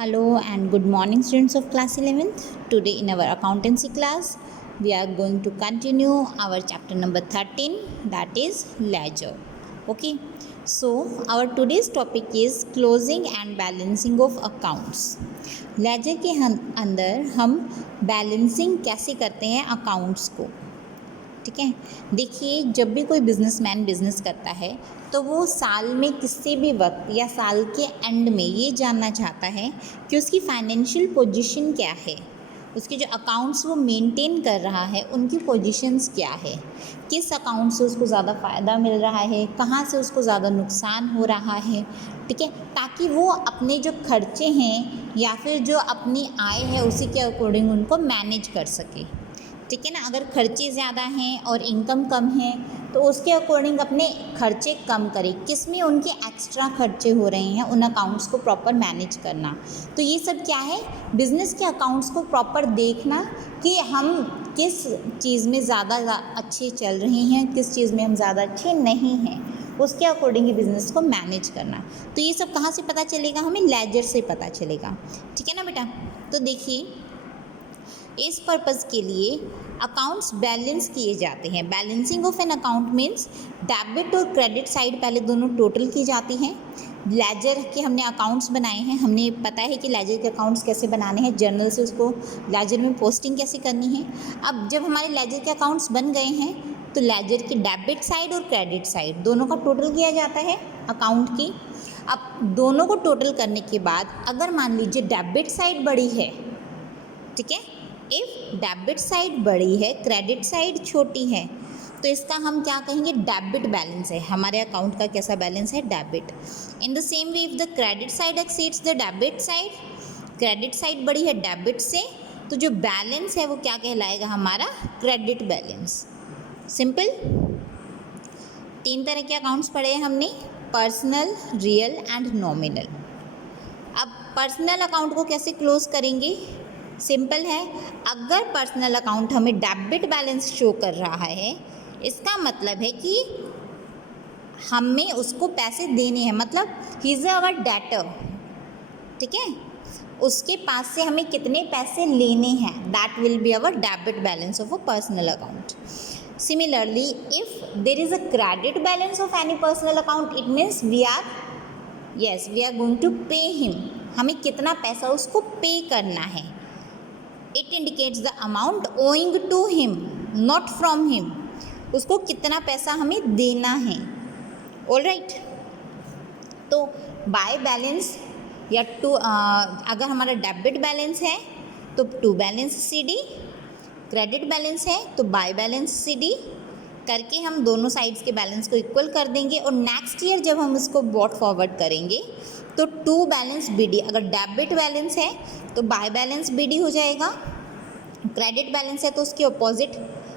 Hello and good morning, students of class 11th. Today in our accountancy class we are going to continue our chapter number 13, that is ledger. Okay, so our today's topic is closing and balancing of accounts. Ledger के अंदर हम balancing कैसे करते हैं accounts को. ठीक है, देखिए जब भी कोई बिजनेसमैन बिजनेस करता है तो वो साल में किसी भी वक्त या साल के एंड में ये जानना चाहता है कि उसकी फाइनेंशियल पोजीशन क्या है, उसके जो अकाउंट्स वो मेंटेन कर रहा है उनकी पोजीशंस क्या है, किस अकाउंट से उसको ज़्यादा फ़ायदा मिल रहा है, कहाँ से उसको ज़्यादा नुकसान हो रहा है. ठीक है, ताकि वो अपने जो खर्चे हैं या फिर जो अपनी आय है उसी के अकॉर्डिंग उनको मैनेज कर सके. ठीक है ना, अगर खर्चे ज़्यादा हैं और इनकम कम है तो उसके अकॉर्डिंग अपने खर्चे कम करें, किस में उनके एक्स्ट्रा खर्चे हो रहे हैं उन अकाउंट्स को प्रॉपर मैनेज करना. तो ये सब क्या है, बिज़नेस के अकाउंट्स को प्रॉपर देखना कि हम किस चीज़ में ज़्यादा अच्छे चल रहे हैं, किस चीज़ में हम ज़्यादा अच्छे नहीं हैं, उसके अकॉर्डिंग ही बिज़नेस को मैनेज करना. तो ये सब कहाँ से पता चलेगा, हमें लेजर से पता चलेगा. ठीक है ना बेटा. तो देखिए इस पर्पज़ के लिए अकाउंट्स बैलेंस किए जाते हैं. Balancing of an account means debit और क्रेडिट साइड पहले दोनों टोटल की जाती हैं. लेजर के हमने अकाउंट्स बनाए हैं, हमने पता है कि लेजर के अकाउंट्स कैसे बनाने हैं, जर्नल से उसको लेजर में पोस्टिंग कैसे करनी है. अब जब हमारे लेजर के अकाउंट्स बन गए हैं तो लेजर की डेबिट साइड और क्रेडिट साइड दोनों का टोटल किया जाता है अकाउंट की. अब दोनों को टोटल करने के बाद अगर मान लीजिए डेबिट साइड बड़ी है, ठीक है, इफ़ डेबिट साइड बड़ी है क्रेडिट साइड छोटी है तो इसका हम क्या कहेंगे, डेबिट बैलेंस है. हमारे अकाउंट का कैसा बैलेंस है, debit. In the same way if the credit side exceeds the debit side, credit side बड़ी है डेबिट से तो जो बैलेंस है वो क्या कहलाएगा, हमारा क्रेडिट बैलेंस. सिंपल. 3 तरह के अकाउंट्स पढ़े हैं हमने, पर्सनल, रियल एंड नॉमिनल. अब पर्सनल अकाउंट को कैसे क्लोज करेंगे, सिंपल है. अगर पर्सनल अकाउंट हमें डेबिट बैलेंस शो कर रहा है इसका मतलब है कि हमें उसको पैसे देने हैं, मतलब ही इज़ अवर डेटर. ठीक है, उसके पास से हमें कितने पैसे लेने हैं, that will be our debit balance of a personal account. Similarly if there is a credit balance of any personal account it means we are going to pay him, हमें कितना पैसा उसको पे करना है. It indicates the amount owing to him not from him, उसको कितना पैसा हमें देना है. All right. तो बाय बैलेंस या टू अगर हमारा डेबिट बैलेंस है तो to balance C D, credit balance है तो बाय बैलेंस सी डी करके हम दोनों साइड्स के बैलेंस को इक्वल कर देंगे और नेक्स्ट ईयर जब हम इसको बॉट फॉरवर्ड करेंगे तो टू बैलेंस बी डी, अगर डेबिट बैलेंस है तो बाय बैलेंस बी डी हो जाएगा, क्रेडिट बैलेंस है तो उसके अपोजिट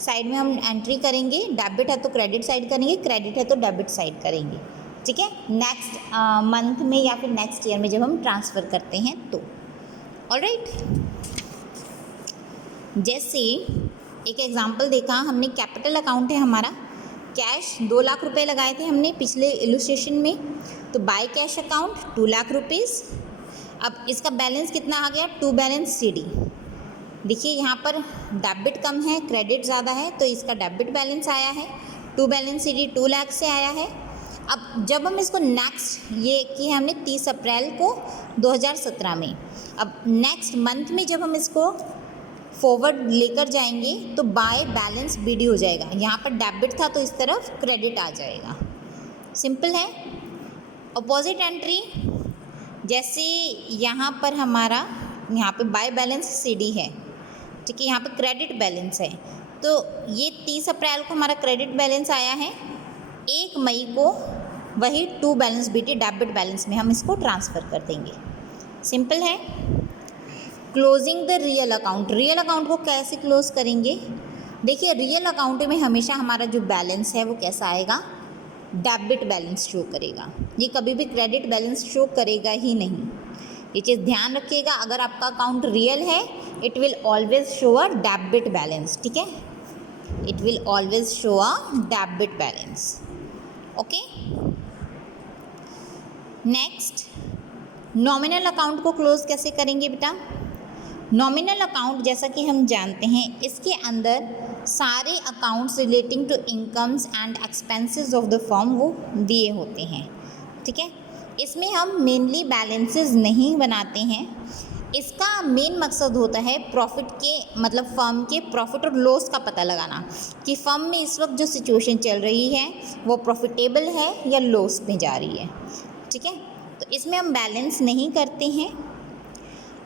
साइड में हम एंट्री करेंगे, डेबिट है तो क्रेडिट साइड करेंगे, क्रेडिट है तो डेबिट साइड करेंगे. ठीक है, नेक्स्ट मंथ में या फिर नेक्स्ट ईयर में जब हम ट्रांसफ़र करते हैं तो. ऑलराइट. जैसे एक एग्जांपल देखा हमने, कैपिटल अकाउंट है हमारा, कैश 2 लाख रुपए लगाए थे हमने पिछले इलस्ट्रेशन में, तो by cash account 2 lakh rupees. अब इसका बैलेंस कितना आ गया, टू बैलेंस सी डी. देखिए यहाँ पर डेबिट कम है क्रेडिट ज़्यादा है तो इसका डेबिट बैलेंस आया है, to balance C D 2 lakh से आया है. अब जब हम इसको नेक्स्ट ये किया हमने 30 अप्रैल को 2017 में, अब नेक्स्ट मंथ में जब हम इसको फॉरवर्ड लेकर जाएंगे तो बाय बैलेंस बी डी हो जाएगा. यहाँ पर डेबिट था तो इस तरफ क्रेडिट आ जाएगा. सिंपल है. अपोजिट एंट्री, जैसे यहाँ पर हमारा यहाँ पे बाय बैलेंस सी डी है, ठीक है, यहाँ पे क्रेडिट बैलेंस है तो ये 30 अप्रैल को हमारा क्रेडिट बैलेंस आया है, 1 मई को वही to balance B D debit balance में हम इसको ट्रांसफ़र कर देंगे. सिंपल है. Closing the real account, real account को कैसे क्लोज करेंगे, देखिए रियल अकाउंट में हमेशा हमारा जो बैलेंस है वो कैसा आएगा, डेबिट बैलेंस शो करेगा, ये कभी भी क्रेडिट बैलेंस शो करेगा ही नहीं. ये चीज़ ध्यान रखिएगा, अगर आपका अकाउंट रियल है it will always show a debit balance. ठीक है, it will always show a debit balance. Okay. Next nominal account को क्लोज कैसे करेंगे बेटा? नॉमिनल अकाउंट जैसा कि हम जानते हैं इसके अंदर सारे accounts relating to incomes and expenses of the firm वो दिए होते हैं, ठीक है। इसमें हम मेनली बैलेंसेस नहीं बनाते हैं। इसका मेन मकसद होता है प्रॉफिट के मतलब फर्म के प्रॉफिट और लॉस का पता लगाना कि फर्म में इस वक्त जो सिचुएशन चल रही है वो प्रॉफिटेबल है या लॉस में जा रही है, ठीक है। तो इसमें हम बैलेंस नहीं करते हैं।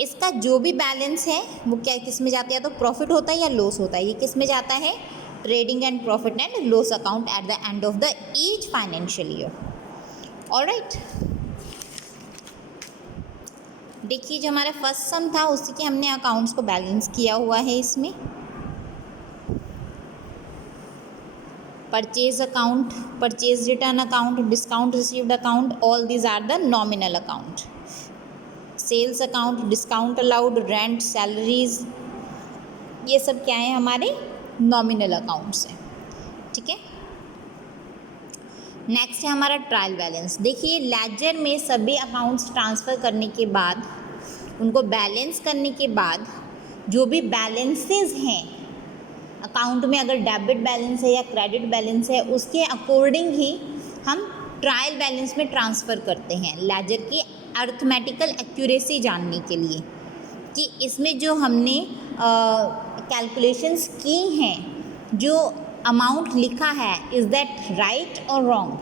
इसका जो भी बैलेंस है वो क्या किस में जाता है, तो प्रॉफिट होता है या लॉस होता है, ये किस में जाता है? Trading and profit and loss account at the end of the each financial year. Alright, देखिए जो हमारा फर्स्ट सम था उसी के हमने अकाउंट्स को बैलेंस किया हुआ है। इसमें purchase account, purchase return account, discount received account, all these are the nominal account. Sales account, discount allowed, rent, salaries, ये सब क्या है? हमारे नॉमिनल अकाउंट्स हैं, ठीक है। नेक्स्ट है हमारा ट्रायल बैलेंस। देखिए लेजर में सभी अकाउंट्स ट्रांसफ़र करने के बाद, उनको बैलेंस करने के बाद जो भी बैलेंसेस हैं अकाउंट में, अगर डेबिट बैलेंस है या क्रेडिट बैलेंस है, उसके अकॉर्डिंग ही हम ट्रायल बैलेंस में ट्रांसफ़र करते हैं लेजर की अर्थमेटिकल एक्यूरेसी जानने के लिए कि इसमें जो हमने कैलकुलेशंस की हैं, जो अमाउंट लिखा है, इज़ दैट राइट और रॉन्ग,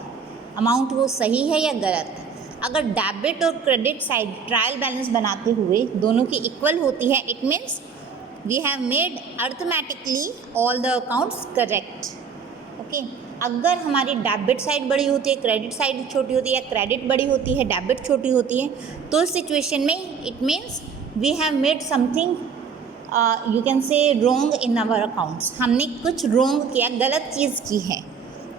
अमाउंट वो सही है या गलत। अगर डेबिट और क्रेडिट साइड ट्रायल बैलेंस बनाते हुए दोनों की इक्वल होती है, it means we have made arithmetically all the accounts correct, okay. अगर हमारी डेबिट साइड बड़ी होती है, क्रेडिट साइड छोटी होती है, क्रेडिट बड़ी होती है, डेबिट छोटी होती है, तो इस सिचुएशन में it means we have made something you can say wrong in our accounts, हमने कुछ रोंग किया, गलत चीज़ की है,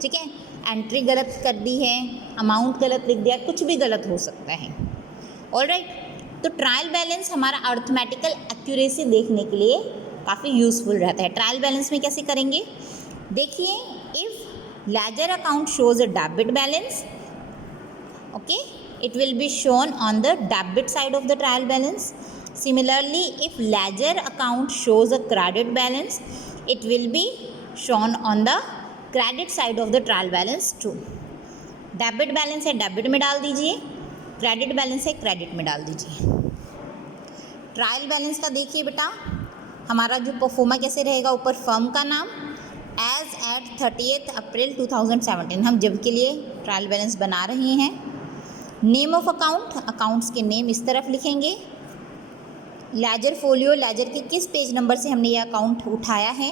ठीक है। एंट्री गलत कर दी है, अमाउंट गलत लिख दिया, कुछ भी गलत हो सकता है। ऑलराइट, तो ट्रायल बैलेंस हमारा अर्थमेटिकल एक्यूरेसी देखने के लिए काफ़ी यूज़फुल रहता है। ट्रायल बैलेंस में कैसे करेंगे? देखिए, if ledger account shows a debit balance, okay, it will be shown on the debit side of the trial balance. Similarly, if ledger account shows a credit balance, it will be shown on the credit side of the trial balance too. Debit balance है debit में डाल दीजिए, credit balance है credit में डाल दीजिए। Trial balance का देखिए बेटा, हमारा जो परफॉर्मा कैसे रहेगा, ऊपर फर्म का नाम एज एट 30 अप्रैल 2017, हम जब के लिए ट्रायल बैलेंस बना रहे हैं। नेम ऑफ अकाउंट, अकाउंट्स के नेम इस तरफ लिखेंगे। लेजर फोलियो, लेजर के किस पेज नंबर से हमने ये अकाउंट उठाया है।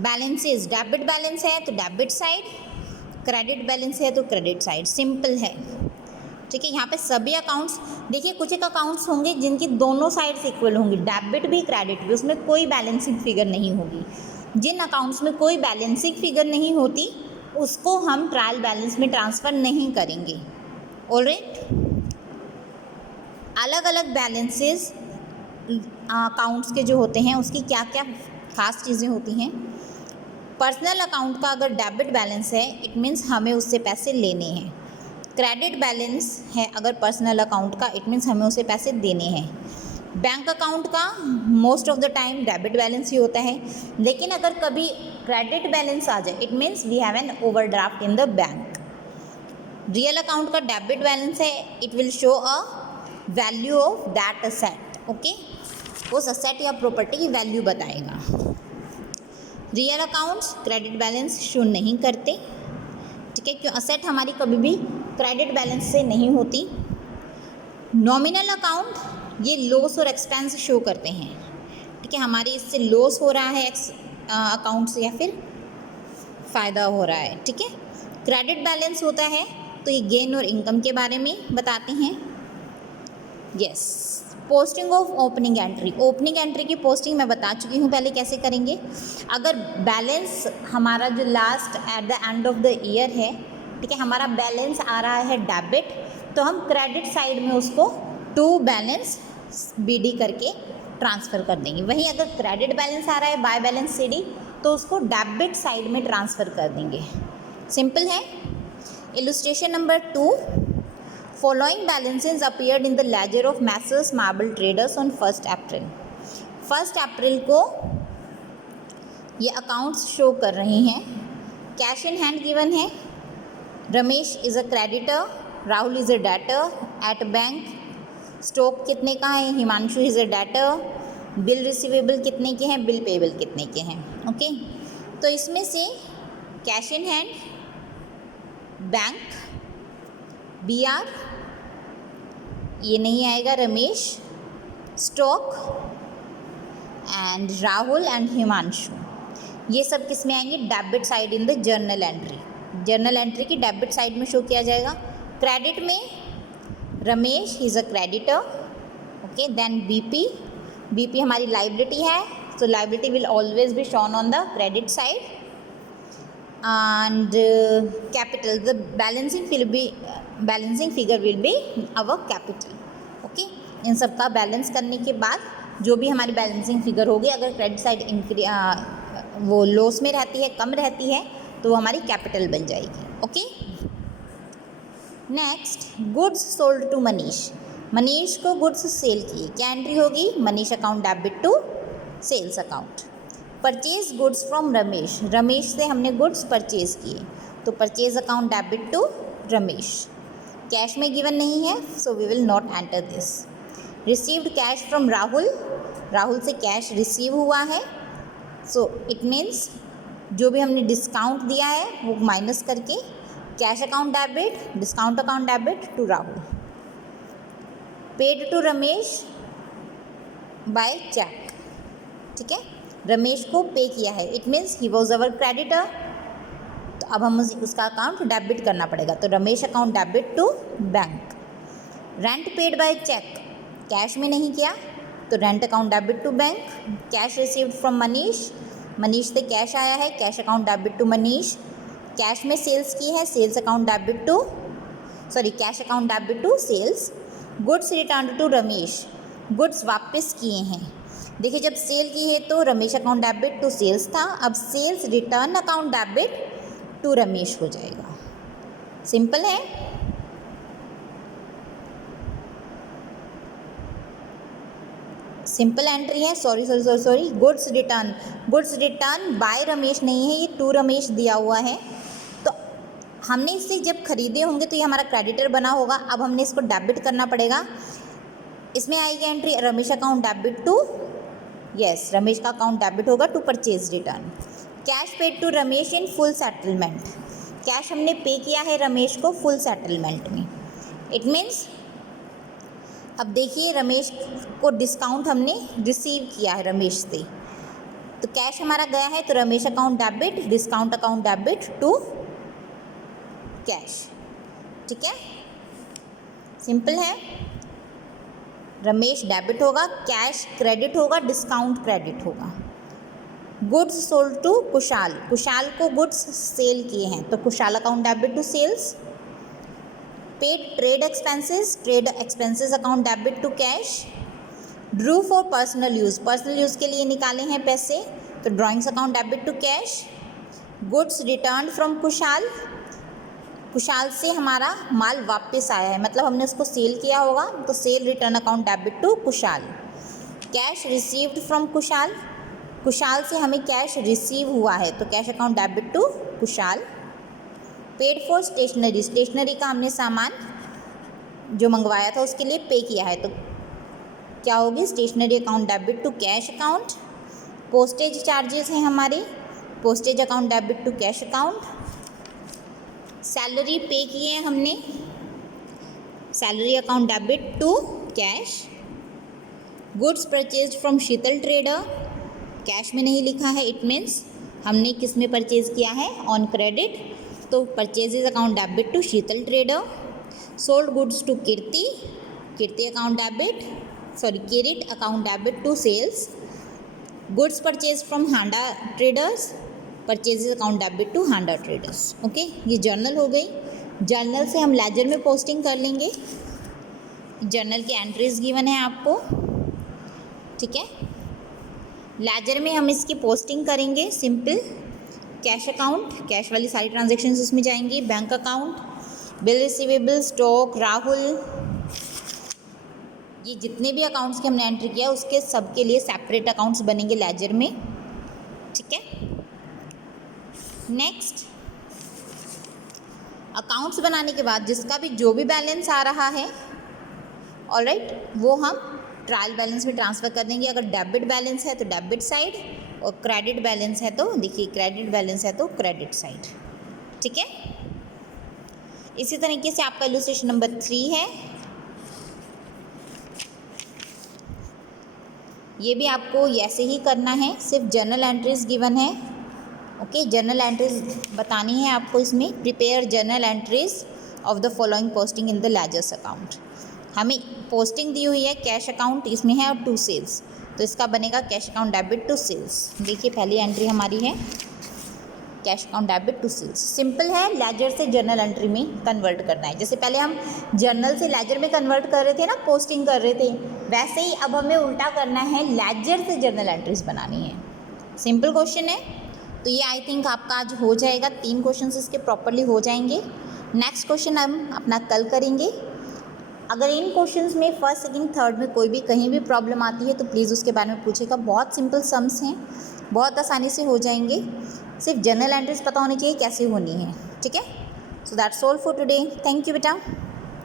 बैलेंसेस, डेबिट बैलेंस है तो डेबिट साइड, क्रेडिट बैलेंस है तो क्रेडिट साइड, सिंपल है, ठीक है। यहाँ पे सभी अकाउंट्स देखिए, कुछ एक अकाउंट्स होंगे जिनकी दोनों साइड्स इक्वल होंगी, डेबिट भी क्रेडिट भी, उसमें कोई बैलेंसिंग फिगर नहीं होगी। जिन अकाउंट्स में कोई बैलेंसिंग फिगर नहीं होती उसको हम ट्रायल बैलेंस में ट्रांसफ़र नहीं करेंगे। ऑलराइट, अलग अलग बैलेंसेस अकाउंट्स के जो होते हैं उसकी क्या क्या खास चीज़ें होती हैं। पर्सनल अकाउंट का अगर डेबिट बैलेंस है, इट मीन्स हमें उससे पैसे लेने हैं। क्रेडिट बैलेंस है अगर पर्सनल अकाउंट का, इट मीन्स हमें उसे पैसे देने हैं। बैंक अकाउंट का most of the time debit balance ही होता है, लेकिन अगर कभी क्रेडिट बैलेंस आ जाए, it means we have an overdraft in the bank. Real account का डेबिट बैलेंस है, it will show a value of that asset, okay, उस असेट या प्रॉपर्टी की वैल्यू बताएगा। Real accounts credit balance show नहीं करते, ठीक है, क्यों? असेट हमारी कभी भी क्रेडिट बैलेंस से नहीं होती। नॉमिनल अकाउंट ये लॉस और एक्सपेंस शो करते हैं, ठीक है, हमारी इससे लॉस हो रहा है अकाउंट से या फिर फ़ायदा हो रहा है, ठीक है। क्रेडिट बैलेंस होता है तो ये गेन और इनकम के बारे में बताते हैं। Yes, posting of opening entry, opening entry की पोस्टिंग मैं बता चुकी हूँ पहले कैसे करेंगे। अगर बैलेंस हमारा जो last at the end of the year है, ठीक है, हमारा बैलेंस आ रहा है डेबिट, तो हम क्रेडिट साइड में उसको टू बैलेंस बीडी करके ट्रांसफ़र कर देंगे। वहीं अगर क्रेडिट बैलेंस आ रहा है बाय बैलेंस सीडी, तो उसको डेबिट साइड में ट्रांसफ़र कर देंगे। सिंपल है। Illustration number 2, following balances appeared in the laser of Messrs marble traders on 1 अप्रैल। 1 अप्रैल को ये अकाउंट्स शो कर रहे हैं। कैश इन हैंड गिवन है, Ramesh is a creditor, Rahul is a debtor at bank. Stock कितने का है, Himanshu is a debtor. Bill receivable कितने के हैं, बिल पेबल कितने के हैं। ओके, तो इसमें से cash in hand, bank, BR ये नहीं आएगा, Ramesh, stock and Rahul and Himanshu, ये सब किस में आएंगे, debit side in the journal entry. Journal entry की डेबिट साइड में शो किया जाएगा। क्रेडिट में Ramesh is a creditor, okay. Then BP हमारी लाइबिलिटी है, so liability will always be shown on the credit side, and capital, the balancing figure will be our capital, okay। इन सब का balance करने के बाद जो भी हमारी बैलेंसिंग फिगर होगी, अगर क्रेडिट साइड वो लॉस में रहती है, कम रहती है, तो वो हमारी कैपिटल बन जाएगी, okay. Next, goods sold to Manish. Manish को गुड्स सेल किए, क्या एंट्री होगी, Manish account debit to sales account. Purchase goods from Ramesh, Ramesh से हमने गुड्स परचेज किए, तो purchase account debit to Ramesh. Cash में गिवन नहीं है, so we will not enter this. Received cash from Rahul, Rahul से कैश रिसीव हुआ है, सो इट मीन्स जो भी हमने डिस्काउंट दिया है वो माइनस करके cash account debit, discount account debit to Rahul. Paid to Ramesh by cheque, ठीक है, रमेश को पे किया है, it means he was our creditor, तो अब हम उसका अकाउंट डेबिट करना पड़ेगा, तो Ramesh account debit to bank. Rent paid by cheque, cash में नहीं किया, तो rent account debit to bank. Cash received from Manish, Manish से कैश आया है, cash account debit to Manish. Cash में सेल्स की है, sales account debit to, sorry cash account debit to sales. Goods return to Ramesh, goods वापस किए हैं। देखिए जब सेल की है तो Ramesh account debit to sales था, अब sales return account debit to Ramesh हो जाएगा। सिंपल है। सिंपल एंट्री है। Sorry goods return by Ramesh नहीं है, ये टू रमेश दिया हुआ है, तो हमने इससे जब खरीदे होंगे तो ये हमारा क्रेडिटर बना होगा। अब हमने इसको डेबिट करना पड़ेगा। इसमें आएगी entry Ramesh account debit to, yes Ramesh का अकाउंट डेबिट होगा to purchase return. Cash paid to Ramesh in full settlement, cash हमने पे किया है रमेश को फुल सेटलमेंट में। इट मीन्स अब देखिए रमेश को डिस्काउंट हमने रिसीव किया है रमेश से, तो कैश हमारा गया है, तो Ramesh account debit, discount account debit to cash. ठीक है, सिंपल है। रमेश डेबिट होगा, कैश क्रेडिट होगा, डिस्काउंट क्रेडिट होगा। Goods sold to Kushal, Kushal को गुड्स सेल किए हैं, तो Kushal account debit to sales. Paid trade expenses account debit to cash. Drew for personal use के लिए निकाले हैं पैसे, तो drawings account debit to cash. Goods return from Kushal, Kushal से हमारा माल वापस आया है, मतलब हमने उसको सेल किया होगा, तो sale return account debit to Kushal. Cash received from Kushal, Kushal से हमें कैश रिसीव हुआ है, तो cash account debit to Kushal. Paid for stationery, stationery का हमने सामान जो मंगवाया था उसके लिए पे किया है, तो क्या होगी stationery account debit to cash account. Postage charges हैं हमारे, postage account debit to cash account. Salary pay किए हैं हमने, salary account debit to cash. Goods purchase from Sheetal trader, cash में नहीं लिखा है, इट मीन्स हमने किस में परचेज किया है, ऑन क्रेडिट, तो purchases account debit to Sheetal trader. Sold goods to Kirti, Kirti account debit, sorry Kirit account debit to sales. Goods purchase from Handa traders, purchases account debit to Handa traders. Okay, ये जर्नल हो गई। Journal से हम लेजर में posting कर लेंगे। Journal की एंट्रीज गिवन है आपको, ठीक है। लेजर में हम इसकी पोस्टिंग करेंगे सिंपल। कैश अकाउंट, कैश वाली सारी ट्रांजेक्शन्स उसमें जाएंगी। Bank account, bill receivable, stock, Rahul, ये जितने भी अकाउंट्स की हमने एंट्री किया उसके सबके लिए सेपरेट अकाउंट्स बनेंगे लेजर में, ठीक है। नेक्स्ट, अकाउंट्स बनाने के बाद जिसका भी जो भी बैलेंस आ रहा है, ऑलराइट, वो हम ट्रायल बैलेंस में ट्रांसफ़र कर देंगे। अगर डेबिट बैलेंस है तो डेबिट साइड, और क्रेडिट बैलेंस है तो देखिए क्रेडिट बैलेंस है तो क्रेडिट साइड, ठीक है। इसी तरीके से आपका इलस्ट्रेशन नंबर 3 है, ये भी आपको ऐसे ही करना है, सिर्फ जर्नल एंट्रीज गिवन है, ओके। जर्नल एंट्रीज बतानी है आपको इसमें, prepare journal entries of the following posting in the ledgers account. हमें पोस्टिंग दी हुई है कैश अकाउंट इसमें है और टू सेल्स, तो इसका बनेगा cash account debit to sales. देखिए पहली एंट्री हमारी है cash account debit to sales, simple है, लेजर से जर्नल एंट्री में कन्वर्ट करना है। जैसे पहले हम जर्नल से लेजर में कन्वर्ट कर रहे थे ना, पोस्टिंग कर रहे थे, वैसे ही अब हमें उल्टा करना है, लेजर से जर्नल एंट्रीज बनानी है। सिंपल क्वेश्चन है, तो ये आई थिंक आपका आज हो जाएगा, 3 क्वेश्चन इसके प्रॉपरली हो जाएंगे। नेक्स्ट क्वेश्चन हम अपना कल करेंगे। अगर इन क्वेश्चंस में फर्स्ट, सेकंड, थर्ड में कोई भी कहीं भी प्रॉब्लम आती है तो प्लीज़ उसके बारे में पूछेगा। बहुत सिंपल सम्स हैं, बहुत आसानी से हो जाएंगे, सिर्फ जनरल एंट्रीज पता होनी चाहिए कैसे होनी है, ठीक है। So that's all for today, thank you बेटा।